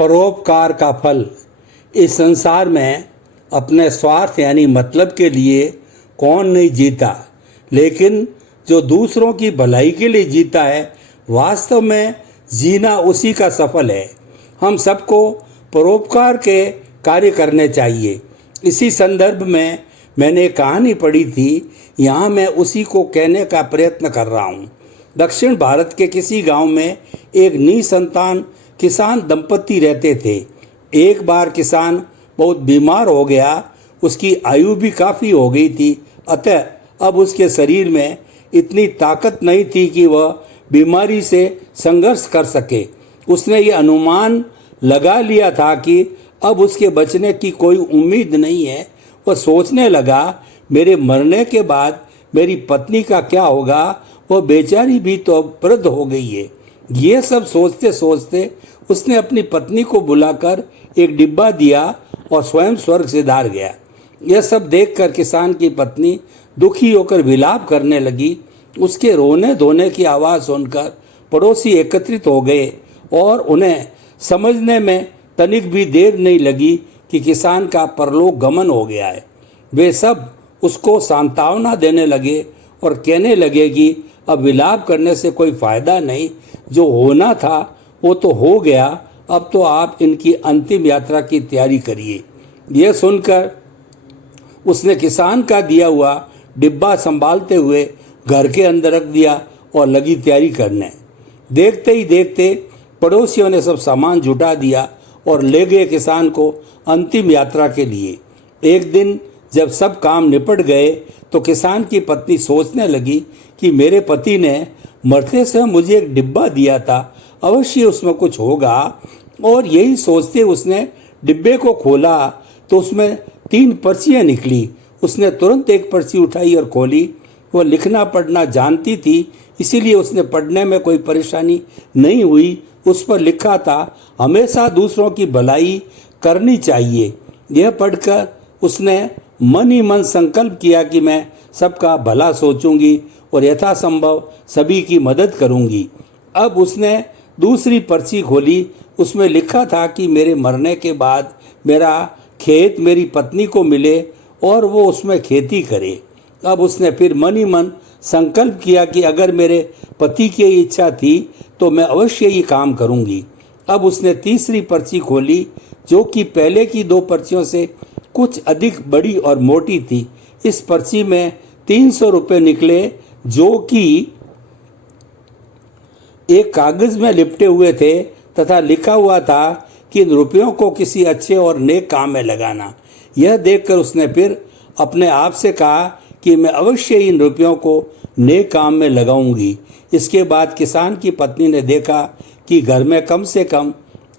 परोपकार का फल। इस संसार में अपने स्वार्थ यानी मतलब के लिए कौन नहीं जीता, लेकिन जो दूसरों की भलाई के लिए जीता है, वास्तव में जीना उसी का सफल है। हम सबको परोपकार के कार्य करने चाहिए। इसी संदर्भ में मैंने एक कहानी पढ़ी थी, यहाँ मैं उसी को कहने का प्रयत्न कर रहा हूँ। दक्षिण भारत के किसी गांव में एक निसंतान किसान दंपति रहते थे। एक बार किसान बहुत बीमार हो गया। उसकी आयु भी काफ़ी हो गई थी, अतः अब उसके शरीर में इतनी ताकत नहीं थी कि वह बीमारी से संघर्ष कर सके। उसने ये अनुमान लगा लिया था कि अब उसके बचने की कोई उम्मीद नहीं है। वह सोचने लगा, मेरे मरने के बाद मेरी पत्नी का क्या होगा, वह बेचारी भी तो वृद्ध हो गई है। ये सब सोचते सोचते उसने अपनी पत्नी को बुलाकर एक डिब्बा दिया और स्वयं स्वर्ग सिधार गया। यह सब देखकर किसान की पत्नी दुखी होकर विलाप करने लगी। उसके रोने धोने की आवाज़ सुनकर पड़ोसी एकत्रित हो गए और उन्हें समझने में तनिक भी देर नहीं लगी कि किसान का परलोक गमन हो गया है। वे सब उसको सांत्वना देने लगे और कहने लगे कि अब विलाप करने से कोई फायदा नहीं, जो होना था वो तो हो गया, अब तो आप इनकी अंतिम यात्रा की तैयारी करिए। यह सुनकर उसने किसान का दिया हुआ डिब्बा संभालते हुए घर के अंदर रख दिया और लगी तैयारी करने। देखते ही देखते पड़ोसियों ने सब सामान जुटा दिया और ले गए किसान को अंतिम यात्रा के लिए। एक दिन जब सब काम निपट गए तो किसान की पत्नी सोचने लगी कि मेरे पति ने मरते समय मुझे एक डिब्बा दिया था, अवश्य उसमें कुछ होगा। और यही सोचते उसने डिब्बे को खोला तो उसमें 3 पर्चियाँ निकली। उसने तुरंत एक पर्ची उठाई और खोली। वह लिखना पढ़ना जानती थी, इसीलिए उसने पढ़ने में कोई परेशानी नहीं हुई। उस पर लिखा था, हमेशा दूसरों की भलाई करनी चाहिए। यह पढ़कर उसने मन ही मन संकल्प किया कि मैं सबका भला सोचूंगी और यथासंभव सभी की मदद करूंगी। अब उसने दूसरी पर्ची खोली। उसमें लिखा था कि मेरे मरने के बाद मेरा खेत मेरी पत्नी को मिले और वो उसमें खेती करे। अब उसने फिर मन ही मन संकल्प किया कि अगर मेरे पति की इच्छा थी तो मैं अवश्य ये काम करूंगी। अब उसने तीसरी पर्ची खोली, जो कि पहले की 2 पर्चियों से कुछ अधिक बड़ी और मोटी थी। इस पर्ची में 300 रुपये निकले, जो कि एक कागज में लिपटे हुए थे तथा लिखा हुआ था कि इन रुपयों को किसी अच्छे और नेक काम में लगाना। यह देखकर उसने फिर अपने आप से कहा कि मैं अवश्य इन रुपयों को नेक काम में लगाऊंगी। इसके बाद किसान की पत्नी ने देखा कि घर में कम से कम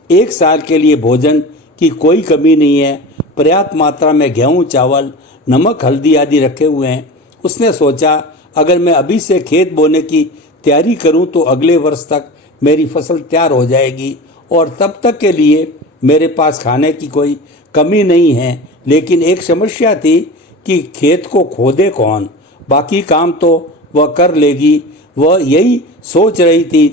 1 साल के लिए भोजन की कोई कमी नहीं है। पर्याप्त मात्रा में गेहूँ, चावल, नमक, हल्दी आदि रखे हुए हैं। उसने सोचा, अगर मैं अभी से खेत बोने की तैयारी करूं तो अगले वर्ष तक मेरी फसल तैयार हो जाएगी और तब तक के लिए मेरे पास खाने की कोई कमी नहीं है। लेकिन एक समस्या थी कि खेत को खोदे कौन, बाकी काम तो वह कर लेगी। वह यही सोच रही थी,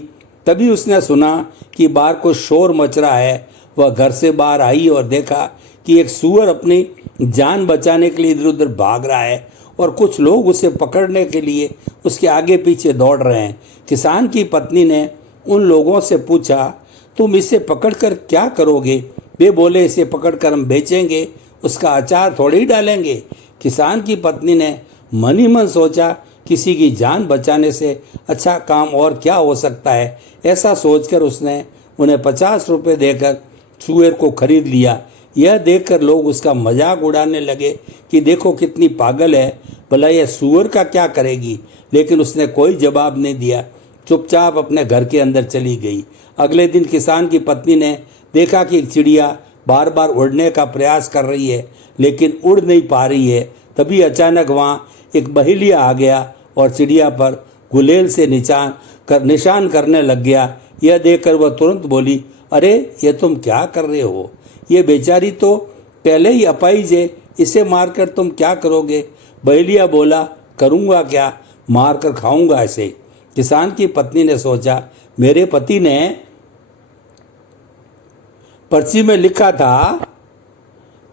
तभी उसने सुना कि बाहर कुछ शोर मच रहा है। वह घर से बाहर आई और देखा कि एक सूअर अपनी जान बचाने के लिए इधर उधर भाग रहा है और कुछ लोग उसे पकड़ने के लिए उसके आगे पीछे दौड़ रहे हैं। किसान की पत्नी ने उन लोगों से पूछा, तुम इसे पकड़कर क्या करोगे? वे बोले, इसे पकड़कर हम बेचेंगे, उसका अचार थोड़ी ही डालेंगे। किसान की पत्नी ने मन ही मन सोचा, किसी की जान बचाने से अच्छा काम और क्या हो सकता है। ऐसा सोचकर उसने उन्हें 50 रुपये देकर सूअर को खरीद लिया। यह देखकर लोग उसका मजाक उड़ाने लगे कि देखो कितनी पागल है, भला यह सूअर का क्या करेगी। लेकिन उसने कोई जवाब नहीं दिया, चुपचाप अपने घर के अंदर चली गई। अगले दिन किसान की पत्नी ने देखा कि एक चिड़िया बार बार उड़ने का प्रयास कर रही है लेकिन उड़ नहीं पा रही है। तभी अचानक वहाँ एक बहेलिया आ गया और चिड़िया पर गुलेल से निशान करने लग गया। यह देखकर वह तुरंत बोली, अरे ये तुम क्या कर रहे हो? ये बेचारी तो पहले ही अपाहिज है, इसे मारकर तुम क्या करोगे? बहेलिया बोला, करूँगा क्या, मार कर खाऊंगा इसे। किसान की पत्नी ने सोचा, मेरे पति ने पर्ची में लिखा था,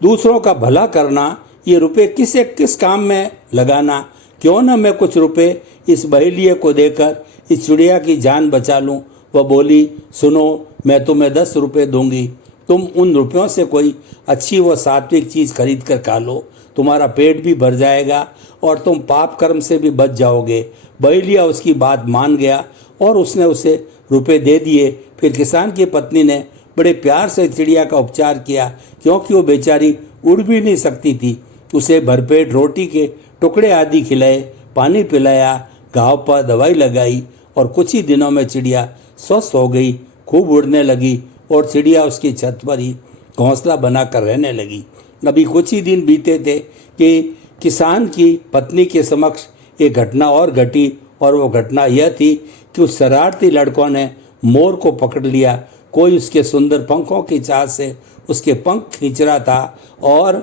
दूसरों का भला करना, ये रुपए किस काम में लगाना, क्यों न मैं कुछ रुपए इस बहेलिए को देकर इस चिड़िया की जान बचा लूं। वह बोली, सुनो, मैं तुम्हें 10 रुपये दूंगी, तुम उन रुपयों से कोई अच्छी व सात्विक चीज़ खरीद कर खा लो, तुम्हारा पेट भी भर जाएगा और तुम पाप कर्म से भी बच जाओगे। बहेलिया उसकी बात मान गया और उसने उसे रुपए दे दिए। फिर किसान की पत्नी ने बड़े प्यार से चिड़िया का उपचार किया, क्योंकि वो बेचारी उड़ भी नहीं सकती थी। उसे भरपेट रोटी के टुकड़े आदि खिलाए, पानी पिलाया, घाव पर दवाई लगाई और कुछ ही दिनों में चिड़िया स्वस्थ हो गई, खूब उड़ने लगी और चिड़िया उसकी छत पर ही घोंसला बनाकर रहने लगी। अभी कुछ ही दिन बीते थे कि किसान की पत्नी के समक्ष एक घटना और घटी, और वो घटना यह थी कि उस शरारती लड़कों ने मोर को पकड़ लिया। कोई उसके सुंदर पंखों की चाह से उसके पंख खींच रहा था और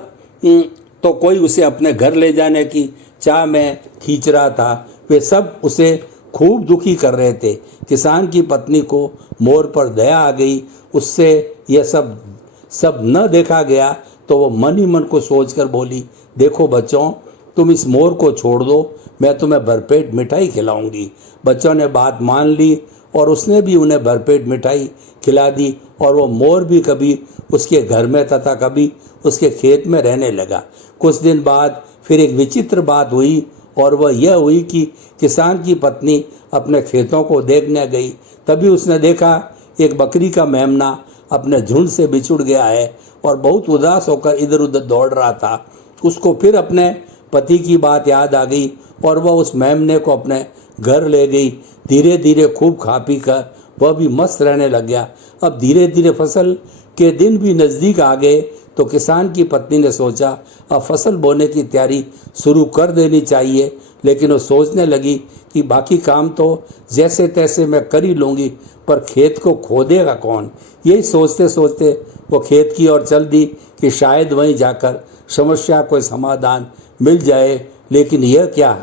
तो कोई उसे अपने घर ले जाने की चाह में खींच रहा था। वे सब उसे खूब दुखी कर रहे थे। किसान की पत्नी को मोर पर दया आ गई। उससे यह सब न देखा गया तो वो मन ही मन को सोचकर बोली, देखो बच्चों, तुम इस मोर को छोड़ दो, मैं तुम्हें भरपेट मिठाई खिलाऊंगी। बच्चों ने बात मान ली और उसने भी उन्हें भरपेट मिठाई खिला दी और वो मोर भी कभी उसके घर में तथा कभी उसके खेत में रहने लगा। कुछ दिन बाद फिर एक विचित्र बात हुई, और वह यह हुई कि किसान की पत्नी अपने खेतों को देखने गई। तभी उसने देखा एक बकरी का मेमना अपने झुंड से बिछुड़ गया है और बहुत उदास होकर इधर उधर दौड़ रहा था। उसको फिर अपने पति की बात याद आ गई और वह उस मेमने को अपने घर ले गई। धीरे धीरे खूब खा पी कर वह भी मस्त रहने लग गया। अब धीरे धीरे फसल के दिन भी नज़दीक आ गए तो किसान की पत्नी ने सोचा अब फसल बोने की तैयारी शुरू कर देनी चाहिए। लेकिन वो सोचने लगी कि बाकी काम तो जैसे तैसे मैं कर ही लूँगी, पर खेत को खोदेगा कौन। यही सोचते सोचते वो खेत की ओर चल दी कि शायद वहीं जाकर समस्या को समाधान मिल जाए। लेकिन यह क्या,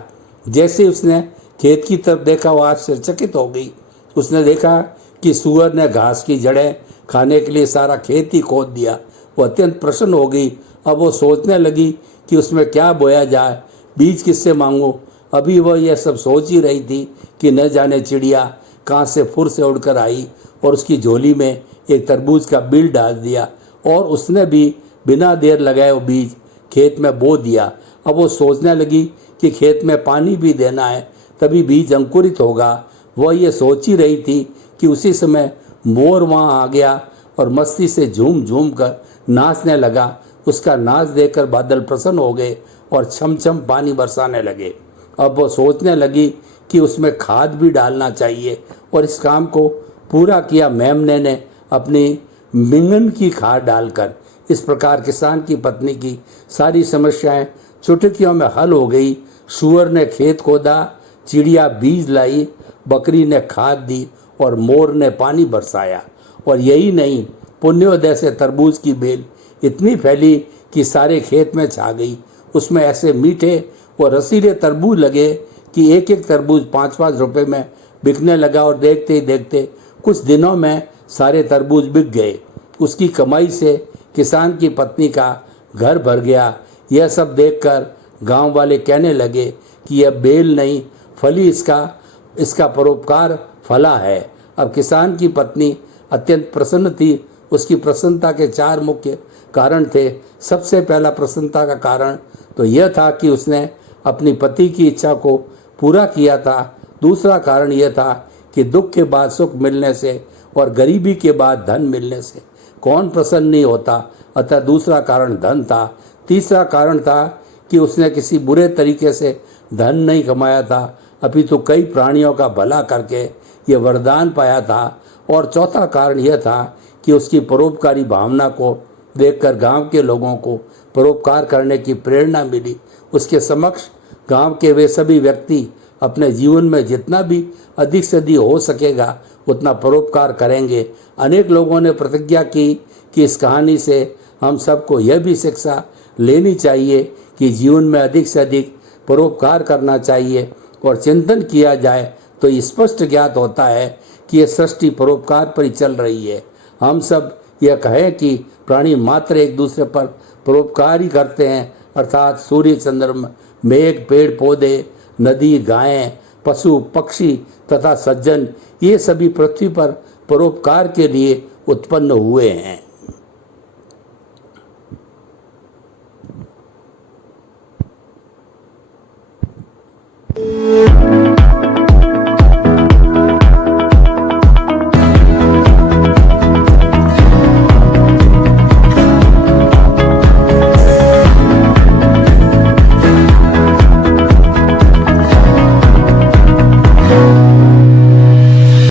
जैसे उसने खेत की तरफ देखा वह आश्चर्यचकित हो गई। उसने देखा कि सूअर ने घास की जड़ें खाने के लिए सारा खेत ही खोद दिया। वो अत्यंत प्रसन्न हो गई। अब वो सोचने लगी कि उसमें क्या बोया जाए, बीज किससे मांगूं। अभी वह यह सब सोच ही रही थी कि न जाने चिड़िया कहाँ से फुर से उड़कर आई और उसकी झोली में एक तरबूज का बीज डाल दिया और उसने भी बिना देर लगाए वो बीज खेत में बो दिया। अब वो सोचने लगी कि खेत में पानी भी देना है, तभी बीज अंकुरित होगा। वह ये सोच ही रही थी कि उसी समय मोर वहाँ आ गया और मस्ती से झूम झूम कर नाचने लगा। उसका नाच देखकर बादल प्रसन्न हो गए और छम छम पानी बरसाने लगे। अब वो सोचने लगी कि उसमें खाद भी डालना चाहिए और इस काम को पूरा किया मेमने ने अपनी मिंगन की खाद डालकर। इस प्रकार किसान की पत्नी की सारी समस्याएं चुटकियों में हल हो गई। सूअर ने खेत खोदा, चिड़िया बीज लाई, बकरी ने खाद दी और मोर ने पानी बरसाया। और यही नहीं, पुण्योदय से तरबूज की बेल इतनी फैली कि सारे खेत में छा गई। उसमें ऐसे मीठे और रसीले तरबूज लगे कि एक एक तरबूज 5-5 रुपए में बिकने लगा और देखते ही देखते कुछ दिनों में सारे तरबूज बिक गए। उसकी कमाई से किसान की पत्नी का घर भर गया। यह सब देखकर गांव वाले कहने लगे कि यह बेल नहीं, फली इसका परोपकार फला है। अब किसान की पत्नी अत्यंत प्रसन्न थी। उसकी प्रसन्नता के 4 मुख्य कारण थे। सबसे पहला प्रसन्नता का कारण तो यह था कि उसने अपनी पति की इच्छा को पूरा किया था। दूसरा कारण यह था कि दुख के बाद सुख मिलने से और गरीबी के बाद धन मिलने से कौन प्रसन्न नहीं होता। अतः दूसरा कारण धन था। तीसरा कारण था कि उसने किसी बुरे तरीके से धन नहीं कमाया था, अपितु कई प्राणियों का भला करके ये वरदान पाया था। और चौथा कारण यह था कि उसकी परोपकारी भावना को देखकर गांव के लोगों को परोपकार करने की प्रेरणा मिली। उसके समक्ष गांव के वे सभी व्यक्ति अपने जीवन में जितना भी अधिक से अधिक हो सकेगा उतना परोपकार करेंगे। अनेक लोगों ने प्रतिज्ञा की कि इस कहानी से हम सबको यह भी शिक्षा लेनी चाहिए कि जीवन में अधिक से अधिक परोपकार करना चाहिए। और चिंतन किया जाए तो ये स्पष्ट ज्ञात होता है कि यह सृष्टि परोपकार पर ही चल रही है। हम सब यह कहें कि प्राणी मात्र एक दूसरे पर परोपकार ही करते हैं, अर्थात सूर्य, चंद्रमा, मेघ, पेड़ पौधे, नदी, गायें, पशु पक्षी तथा सज्जन, ये सभी पृथ्वी पर परोपकार के लिए उत्पन्न हुए हैं।